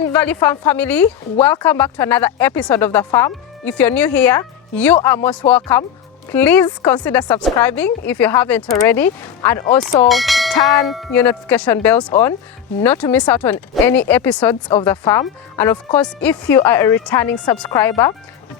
fine Value Farm family, welcome back to another episode of The Farm. If you're new here, you are most welcome. Please consider subscribing if you haven't already, and also turn your notification bells on not to miss out on any episodes of The Farm. And of course, if you are a returning subscriber,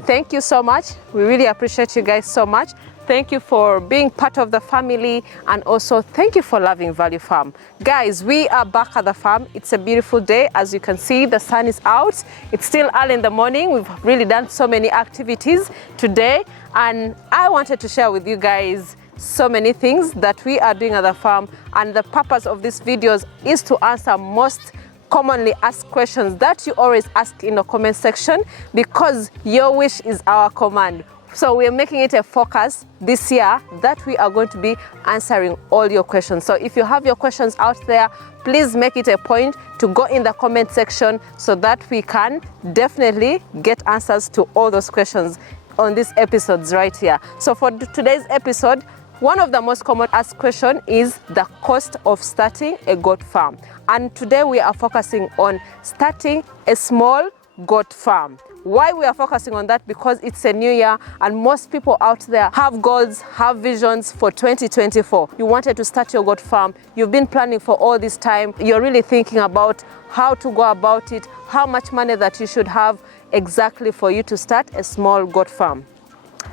thank you so much. We really appreciate you guys so much. Thank you for being part of the family, and also thank you for loving Value Farm. Guys, we are back at the farm. It's a beautiful day. As you can see, the sun is out. It's still early in the morning. We've really done so many activities today, and I wanted to share with you guys so many things that we are doing at the farm. And the purpose of these videos is to answer most commonly asked questions that you always ask in the comment section, because your wish is our command. So we're making it a focus this year that we are going to be answering all your questions. So if you have your questions out there, please make it a point to go in the comment section so that we can definitely get answers to all those questions on these episodes right here. So for today's episode, one of the most common asked questions is the cost of starting a goat farm. And today we are focusing on starting a small goat farm. Why we are focusing on that? Because it's a new year and most people out there have goals, have visions for 2024. You wanted to start your goat farm. You've been planning for all this time. You're really thinking about how to go about it, how much money that you should have exactly for you to start a small goat farm.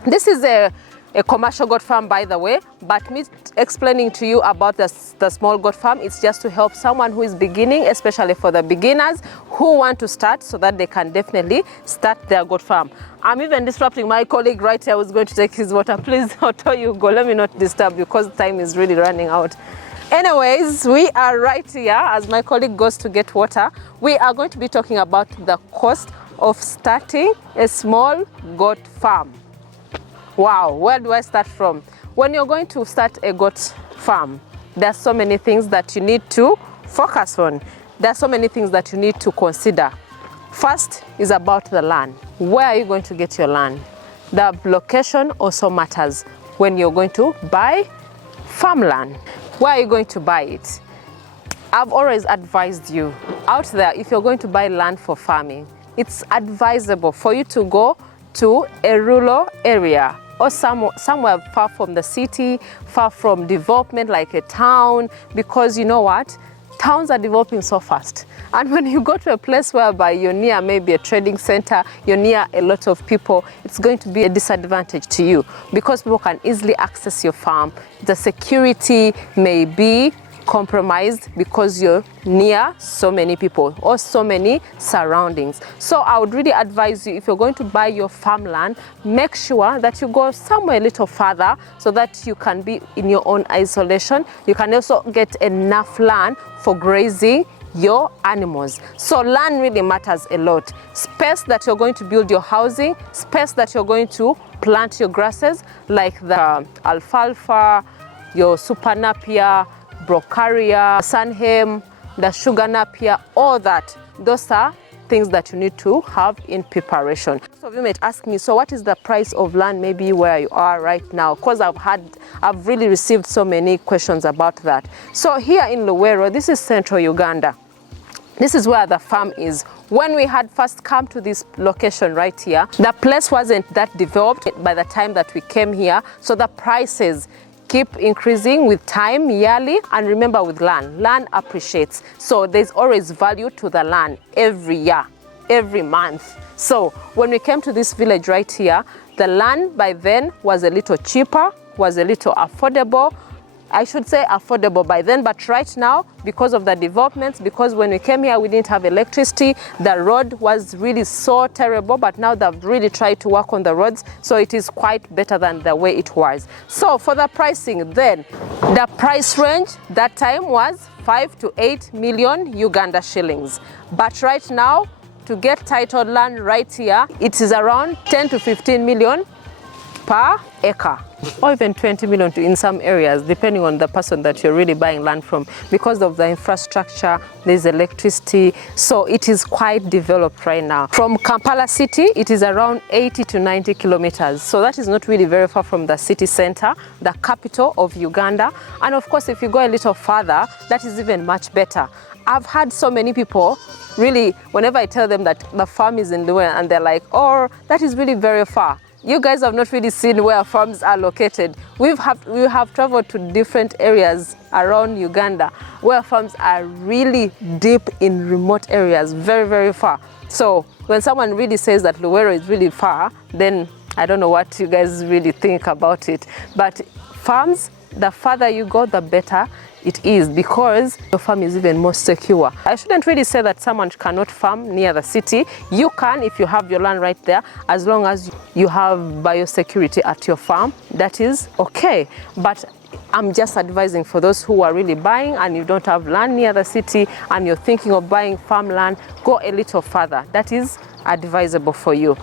This is a commercial goat farm, by the way, but me explaining to you about the small goat farm, it's just to help someone who is beginning, especially for the beginners who want to start so that they can definitely start their goat farm. I'm even disrupting my colleague right here who's going to take his water. Please, I'll tell you, go, let me not disturb you because time is really running out. Anyways, we are right here as my colleague goes to get water. We are going to be talking about the cost of starting a small goat farm. Wow, where do I start from? When you're going to start a goat farm, there are so many things that you need to focus on. There are so many things that you need to consider. First is about the land. Where are you going to get your land? The location also matters when you're going to buy farmland. Where are you going to buy it? I've always advised you out there, if you're going to buy land for farming, it's advisable for you to go to a rural area or somewhere far from the city, far from development like a town, because you know what? Towns are developing so fast. And when you go to a place whereby you're near maybe a trading center, you're near a lot of people, it's going to be a disadvantage to you because people can easily access your farm. The security may be compromised because you're near so many people or so many surroundings. So I would really advise you, if you're going to buy your farmland, make sure that you go somewhere a little further so that you can be in your own isolation. You can also get enough land for grazing your animals. So land really matters a lot. Space that you're going to build your housing, space that you're going to plant your grasses like the alfalfa, your super napier, brocaria, sunham, the sugar napier, all that. Those are things that you need to have in preparation. Some of you might ask me, so what is the price of land maybe where you are right now? Because I've really received so many questions about that. So here in Luwero, this is central Uganda. This is where the farm is. When we had first come to this location right here, the place wasn't that developed by the time that we came here. So the prices keep increasing with time yearly. And remember, with land appreciates. So there's always value to the land every year, every month. So when we came to this village right here, the land by then was a little cheaper, was a little affordable. I should say affordable by then, but right now, because of the developments, because when we came here, we didn't have electricity, the road was really so terrible, but now they've really tried to work on the roads, so it is quite better than the way it was. So for the pricing then, the price range that time was 5 to 8 million Uganda shillings. But right now, to get titled land right here, it is around 10 to 15 million per acre, or even 20 million in some areas, depending on the person that you're really buying land from. Because of the infrastructure, there's electricity, so it is quite developed right now. From Kampala city, it is around 80 to 90 kilometers. So that is not really very far from the city center, the capital of Uganda. And of course, if you go a little further, that is even much better. I've had so many people, really, whenever I tell them that the farm is in Luwe, and they're like, oh, that is really very far. You guys have not really seen where farms are located. We have traveled to different areas around Uganda where farms are really deep in remote areas, very, very far. So when someone really says that Luwero is really far, then I don't know what you guys really think about it. But farms, the farther you go, the better it is, because your farm is even more secure. I shouldn't really say that someone cannot farm near the city. You can if you have your land right there, as long as you have biosecurity at your farm, that is okay. But I'm just advising for those who are really buying and you don't have land near the city and you're thinking of buying farmland, go a little further. That is advisable for you.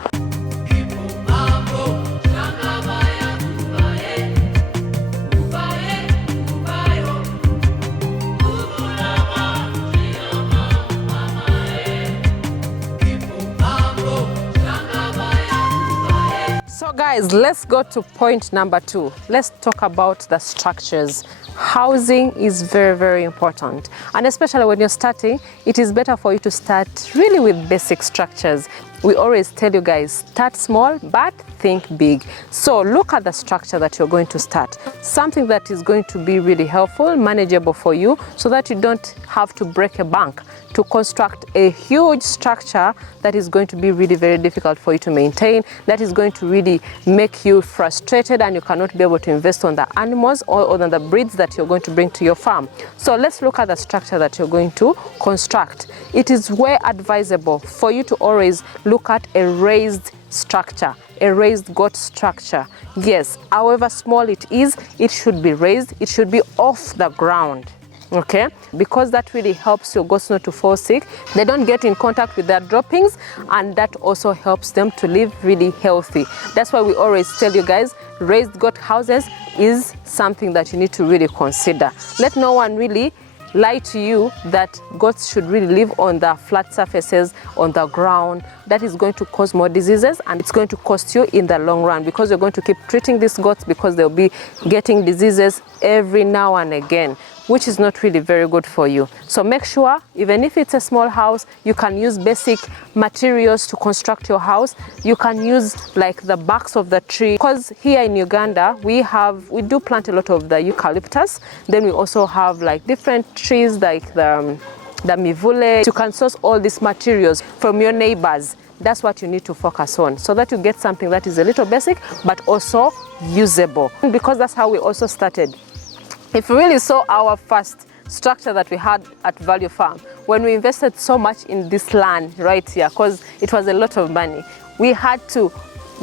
So guys, let's go to point number 2. Let's talk about the structures. Housing is very, very important. And especially when you're starting, it is better for you to start really with basic structures. We always tell you guys, start small, but think big. So look at the structure that you're going to start. Something that is going to be really helpful, manageable for you, so that you don't have to break a bank to construct a huge structure that is going to be really very difficult for you to maintain, that is going to really make you frustrated and you cannot be able to invest on the animals or on the breeds that you're going to bring to your farm. So let's look at the structure that you're going to construct. It is way advisable for you to always look at a raised structure, a raised goat structure. Yes, however small it is, it should be raised, it should be off the ground. Okay, because that really helps your goats not to fall sick. They don't get in contact with their droppings, and that also helps them to live really healthy. That's why we always tell you guys, raised goat houses is something that you need to really consider. Let no one really lie to you that goats should really live on the flat surfaces, on the ground. That is going to cause more diseases, and it's going to cost you in the long run, because you're going to keep treating these goats because they'll be getting diseases every now and again, which is not really very good for you. So make sure, even if it's a small house, you can use basic materials to construct your house. You can use like the barks of the tree, because here in Uganda we do plant a lot of the eucalyptus. Then we also have like different trees like the mivule. You can source all these materials from your neighbors. That's what you need to focus on, so that you get something that is a little basic but also usable, because that's how we also started. If you really saw our first structure that we had at Value Farm, when we invested so much in this land right here, because it was a lot of money, we had to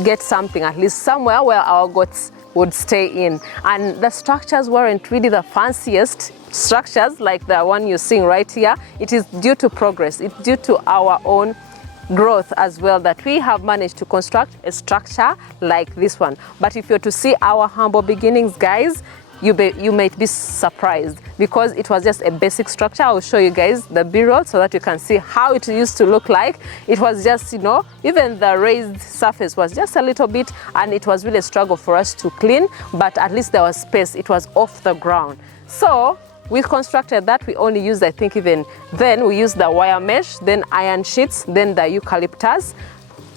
get something, at least somewhere where our goats would stay in. And the structures weren't really the fanciest structures like the one you're seeing right here. It is due to progress. It's due to our own growth as well that we have managed to construct a structure like this one. But if you're to see our humble beginnings, guys, you might be surprised, because it was just a basic structure. I will show you guys the B-roll so that you can see how it used to look like. It was just, even the raised surface was just a little bit, and it was really a struggle for us to clean, but at least there was space. It was off the ground. So we constructed that. We only used, I think even then, we used the wire mesh, then iron sheets, then the eucalyptus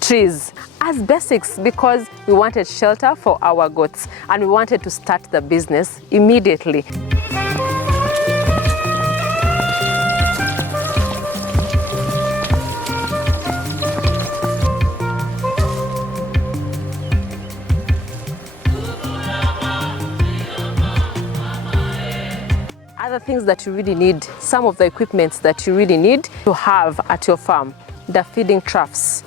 trees as basics, because we wanted shelter for our goats and we wanted to start the business immediately. Other things that you really need, some of the equipments that you really need to have at your farm: the feeding troughs,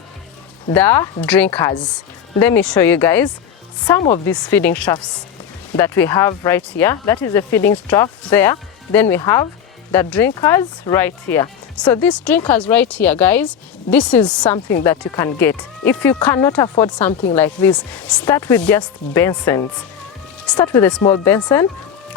the drinkers. Let me show you guys some of these feeding troughs that we have right here. That is a feeding trough there. Then we have the drinkers right here. So these drinkers right here, guys, this is something that you can get. If you cannot afford something like this, start with just basins. Start with a small basin,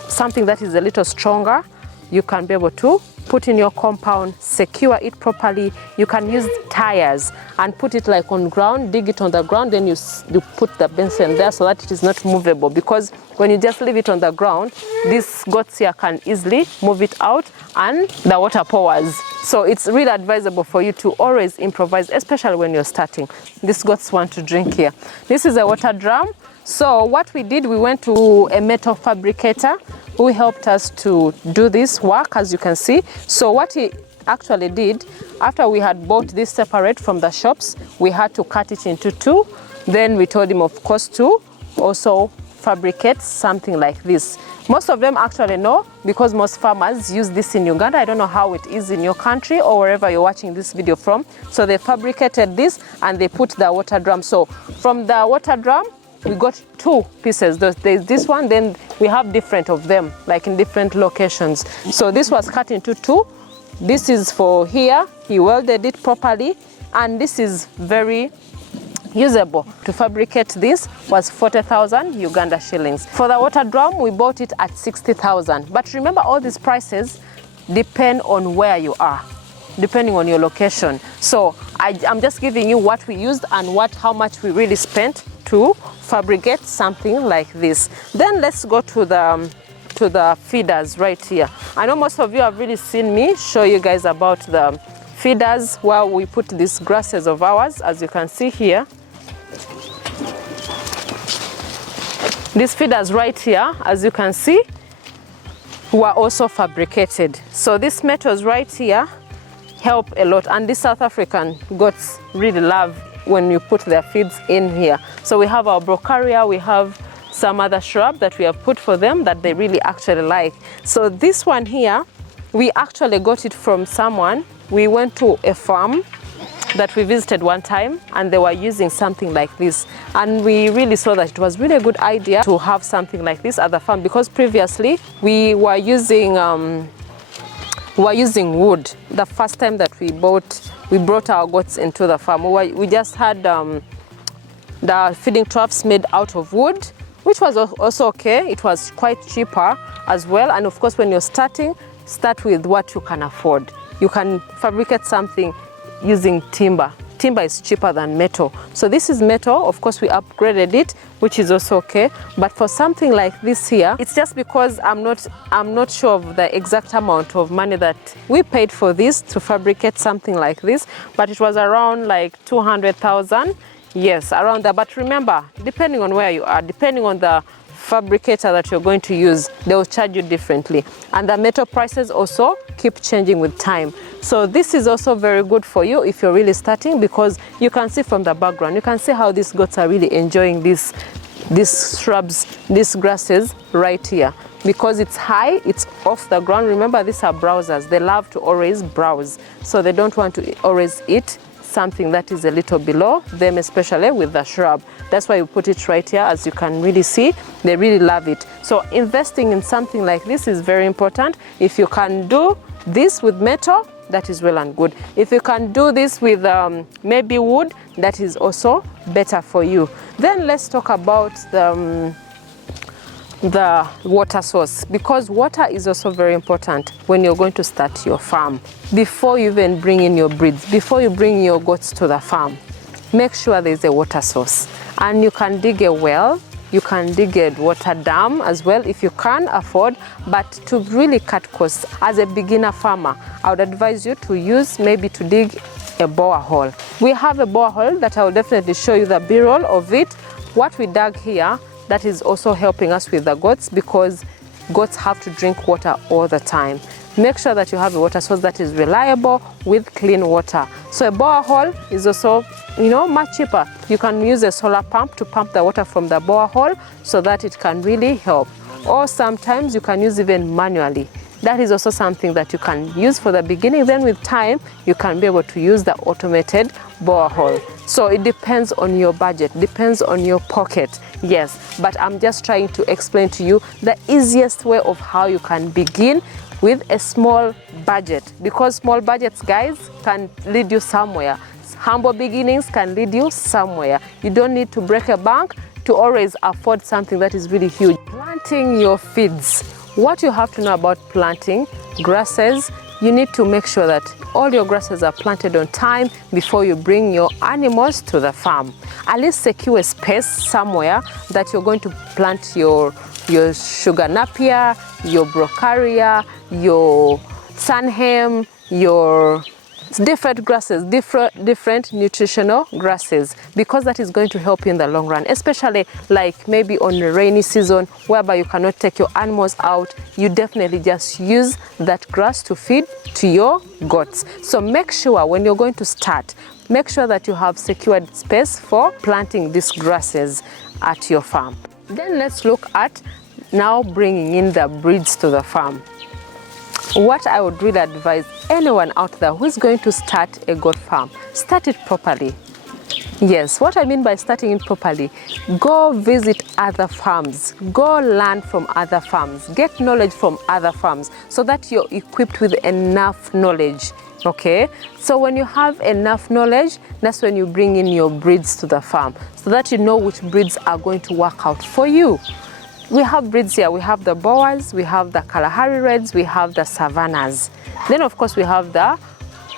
something that is a little stronger. You can be able to put in your compound, secure it properly. You can use tires and put it like on ground, dig it on the ground, then you put the basin there so that it is not movable, because when you just leave it on the ground, these goats here can easily move it out and the water pours. So it's really advisable for you to always improvise, especially when you're starting. These goats want to drink here. This is a water drum. So what we did, we went to a metal fabricator who helped us to do this work, as you can see. So what he actually did, after we had bought this separate from the shops, we had to cut it into two. Then we told him, of course, to also fabricate something like this. Most of them actually know, because most farmers use this in Uganda. I don't know how it is in your country or wherever you're watching this video from. So they fabricated this and they put the water drum. So from the water drum, we got two pieces. There's this one, then we have different of them, like in different locations. So this was cut into two. This is for here. He welded it properly, and this is very usable. To fabricate this was 40,000 Uganda shillings. For the water drum, we bought it at 60,000. But remember, all these prices depend on where you are, depending on your location. So I'm just giving you what we used and how much we really spent to fabricate something like this. Then let's go to the feeders right here. I know most of you have really seen me show you guys about the feeders where we put these grasses of ours, as you can see here. These feeders right here, as you can see, were also fabricated. So these metals right here help a lot, and these South African goats really love when you put their feeds in here. So we have our brocaria, we have some other shrub that we have put for them that they really actually like. So this one here, we actually got it from someone. We went to a farm that we visited one time, and they were using something like this, and we really saw that it was really a good idea to have something like this at the farm, because previously we were using wood. The first time that we brought our goats into the farm, we just had the feeding troughs made out of wood, which was also okay. It was quite cheaper as well, and of course when you're starting, start with what you can afford. You can fabricate something using timber. Timber is cheaper than metal. So this is metal. Of course we upgraded it, which is also okay. But for something like this here, it's just because I'm not sure of the exact amount of money that we paid for this to fabricate something like this, but it was around like 200,000. Yes, around that. But remember, depending on where you are, depending on the fabricator that you're going to use, they will charge you differently. And the metal prices also keep changing with time. So this is also very good for you if you're really starting, because you can see from the background, you can see how these goats are really enjoying these shrubs, these grasses right here, because it's high, it's off the ground. Remember, these are browsers. They love to always browse, so they don't want to always eat something that is a little below them, especially with the shrub. That's why we put it right here. As you can really see, they really love it. So investing in something like this is very important. If you can do this with metal, that is well and good. If you can do this with maybe wood, that is also better for you. Then let's talk about the water source, because water is also very important when you're going to start your farm. Before you even bring in your breeds, before you bring your goats to the farm, make sure there's a water source. And you can dig a well, you can dig a water dam as well if you can afford. But to really cut costs, as a beginner farmer, I would advise you to use maybe to dig a borehole. We have a borehole that I will definitely show you the B-roll of it. What we dug here, that is also helping us with the goats, because goats have to drink water all the time. Make sure that you have a water source that is reliable with clean water. So a borehole is also, much cheaper. You can use a solar pump to pump the water from the borehole so that it can really help. Or sometimes you can use even manually. That is also something that you can use for the beginning. Then with time, you can be able to use the automated borehole. So it depends on your budget, depends on your pocket. Yes, but I'm just trying to explain to you the easiest way of how you can begin with a small budget, because small budgets, guys, can lead you somewhere. Humble beginnings can lead you somewhere. You don't need to break a bank to always afford something that is really huge. Planting your feeds. What you have to know about planting grasses you need to make sure that all your grasses are planted on time before you bring your animals to the farm. At least secure a space somewhere that you're going to plant your sugar napier, your brocaria, your sunham, your different grasses, different nutritional grasses, because that is going to help you in the long run, especially like maybe on the rainy season whereby you cannot take your animals out. You definitely just use that grass to feed to your goats. So make sure when you're going to start, make sure that you have secured space for planting these grasses at your farm. Then let's look at now bringing in the breeds to the farm. What I would really advise anyone out there who is going to start a goat farm, start it properly. Yes, what I mean by starting it properly, go visit other farms, go learn from other farms, get knowledge from other farms so that you're equipped with enough knowledge. Okay, so when you have enough knowledge, that's when you bring in your breeds to the farm so that you know which breeds are going to work out for you. We have breeds here. We have the Boers, we have the Kalahari Reds, we have the Savannahs. Then of course we have the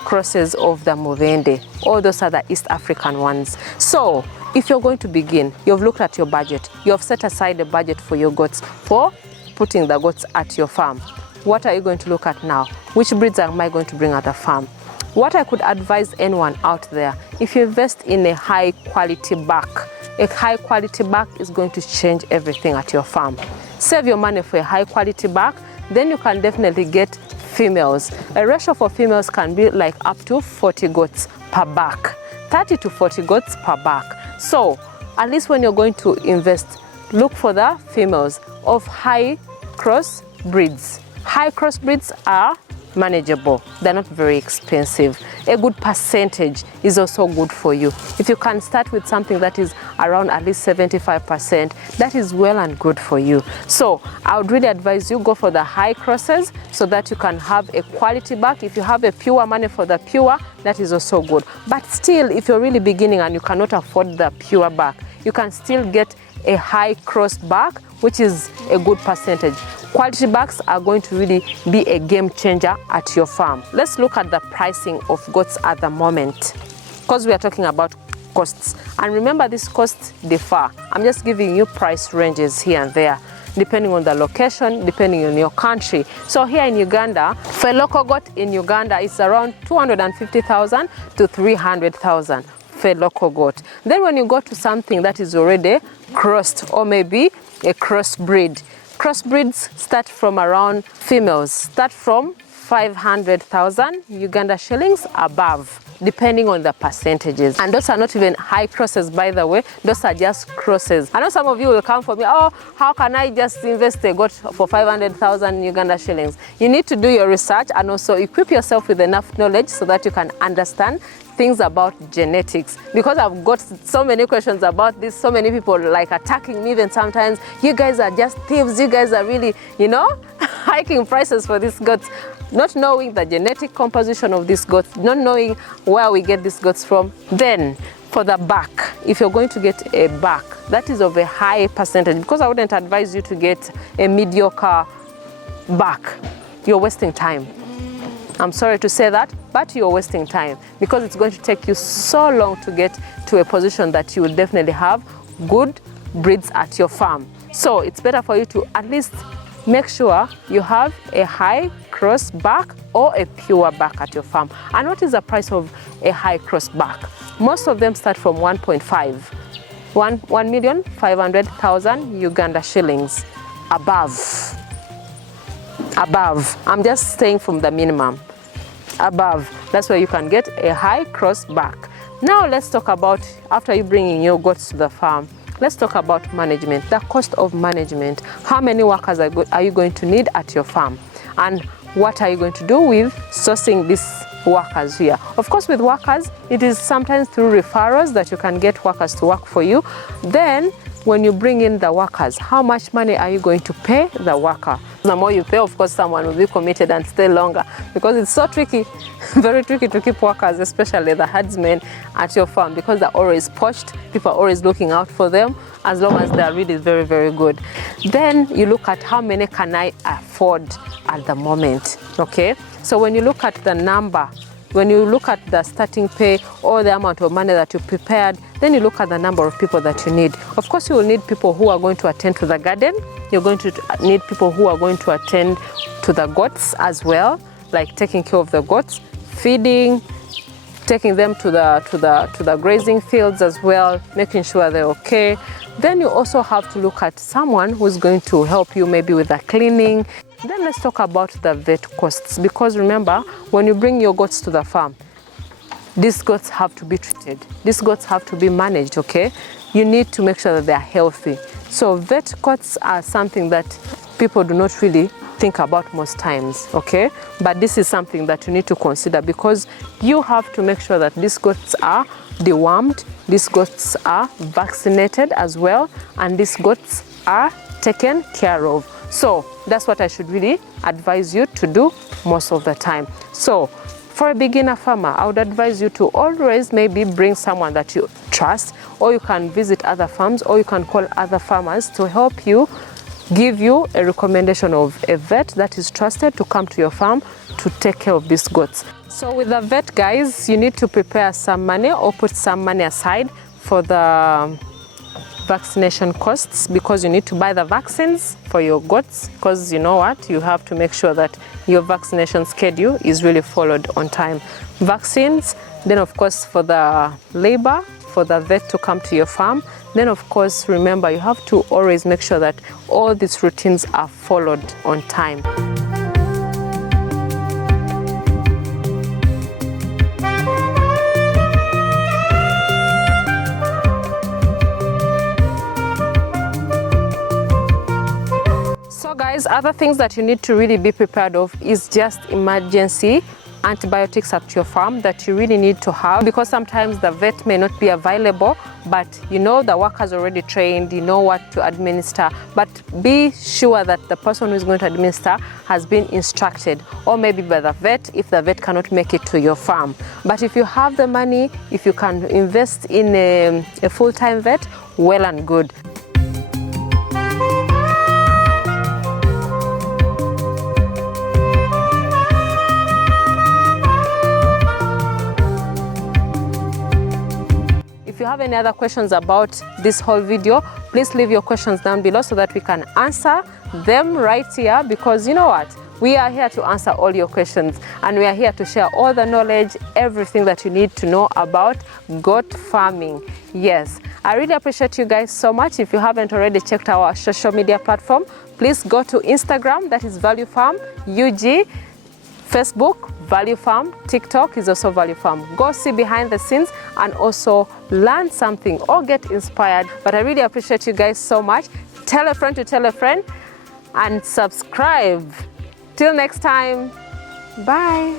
crosses of the Muvende. All those are the East African ones. So if you're going to begin, you've looked at your budget, you've set aside a budget for your goats, for putting the goats at your farm. What are you going to look at now? Which breeds am I going to bring at the farm? What I could advise anyone out there, if you invest in a high quality buck, a high quality buck is going to change everything at your farm. Save your money for a high quality buck, then you can definitely get females. A ratio for females can be like up to 40 goats per buck, 30 to 40 goats per buck. So at least when you're going to invest, look for the females of high cross breeds. High cross breeds are manageable. They're not very expensive. A good percentage is also good for you. If you can start with something that is around at least 75%, that is well and good for you. So I would really advise you go for the high crosses so that you can have a quality buck. If you have a pure money for the pure, that is also good. But still, if you're really beginning and you cannot afford the pure buck, you can still get a high cross buck, which is a good percentage. Quality bucks are going to really be a game changer at your farm. Let's look at the pricing of goats at the moment, because we are talking about costs. And remember, these costs differ. I'm just giving you price ranges here and there, depending on the location, depending on your country. So here in Uganda, for a local goat in Uganda, it's around 250,000 to 300,000 for a local goat. Then when you go to something that is already crossed, or maybe a crossbreed, crossbreeds start from around, females start from 500,000 Uganda shillings above, depending on the percentages. And those are not even high crosses, by the way. Those are just crosses. I know some of you will come for me, oh, how can I just invest a goat for 500,000 Uganda shillings? You need to do your research and also equip yourself with enough knowledge so that you can understand things about genetics, because I've got so many questions about this, so many people like attacking me even sometimes. You guys are just thieves, you guys are really, you know, hiking prices for these goats, not knowing the genetic composition of these goats, not knowing where we get these goats from. Then for the buck, if you're going to get a buck that is of a high percentage, because I wouldn't advise you to get a mediocre buck, you're wasting time. I'm sorry to say that, but you're wasting time, because it's going to take you so long to get to a position that you will definitely have good breeds at your farm. So it's better for you to at least make sure you have a high cross buck or a pure buck at your farm. And what is the price of a high cross buck? Most of them start from 1,500,000 Uganda shillings above. I'm just saying from the minimum. Above, that's where you can get a high cross buck. Now let's talk about, after you bring in your goats to the farm, let's talk about management, the cost of management. How many workers are you going to need at your farm? And what are you going to do with sourcing these workers here? Of course, with workers, it is sometimes through referrals that you can get workers to work for you. Then when you bring in the workers, how much money are you going to pay the worker? The more you pay, of course, someone will be committed and stay longer, because it's so tricky, very tricky to keep workers, especially the herdsmen at your farm, because they're always poached. People are always looking out for them, as long as they're really very, very good. Then you look at how many can I afford at the moment, okay? So when you look at the number, when you look at the starting pay or the amount of money that you prepared, then you look at the number of people that you need. Of course, you will need people who are going to attend to the garden. You're going to need people who are going to attend to the goats as well, like taking care of the goats, feeding, taking them to the grazing fields as well, making sure they're okay. Then you also have to look at someone who's going to help you maybe with the cleaning. Then let's talk about the vet costs, because remember, when you bring your goats to the farm, these goats have to be treated. These goats have to be managed, okay? You need to make sure that they are healthy. So vet costs are something that people do not really think about most times, okay? But this is something that you need to consider, because you have to make sure that these goats are dewormed, these goats are vaccinated as well, and these goats are taken care of. So that's what I should really advise you to do most of the time. So for a beginner farmer, I would advise you to always maybe bring someone that you trust, or you can visit other farms, or you can call other farmers to help you, give you a recommendation of a vet that is trusted to come to your farm to take care of these goats. So with the vet, guys, you need to prepare some money or put some money aside for the vaccination costs, because you need to buy the vaccines for your goats, because you know what, you have to make sure that your vaccination schedule is really followed on time. Vaccines, then of course for the labor, for the vet to come to your farm. Then of course, remember, you have to always make sure that all these routines are followed on time. So guys, other things that you need to really be prepared of is just emergency antibiotics at your farm that you really need to have, because sometimes the vet may not be available, but you know the workers already trained, you know what to administer, but be sure that the person who is going to administer has been instructed, or maybe by the vet if the vet cannot make it to your farm. But if you have the money, if you can invest in a full-time vet, well and good. If you have any other questions about this whole video, please leave your questions down below so that we can answer them right here, because you know what? We are here to answer all your questions, and we are here to share all the knowledge, everything that you need to know about goat farming. Yes, I really appreciate you guys so much. If you haven't already checked our social media platform, please go to Instagram, that is Value Farm UG, Facebook, Value Farm, TikTok is also Value Farm. Go see behind the scenes and also learn something or get inspired. But I really appreciate you guys so much. Tell a friend to tell a friend and subscribe. Till next time, bye.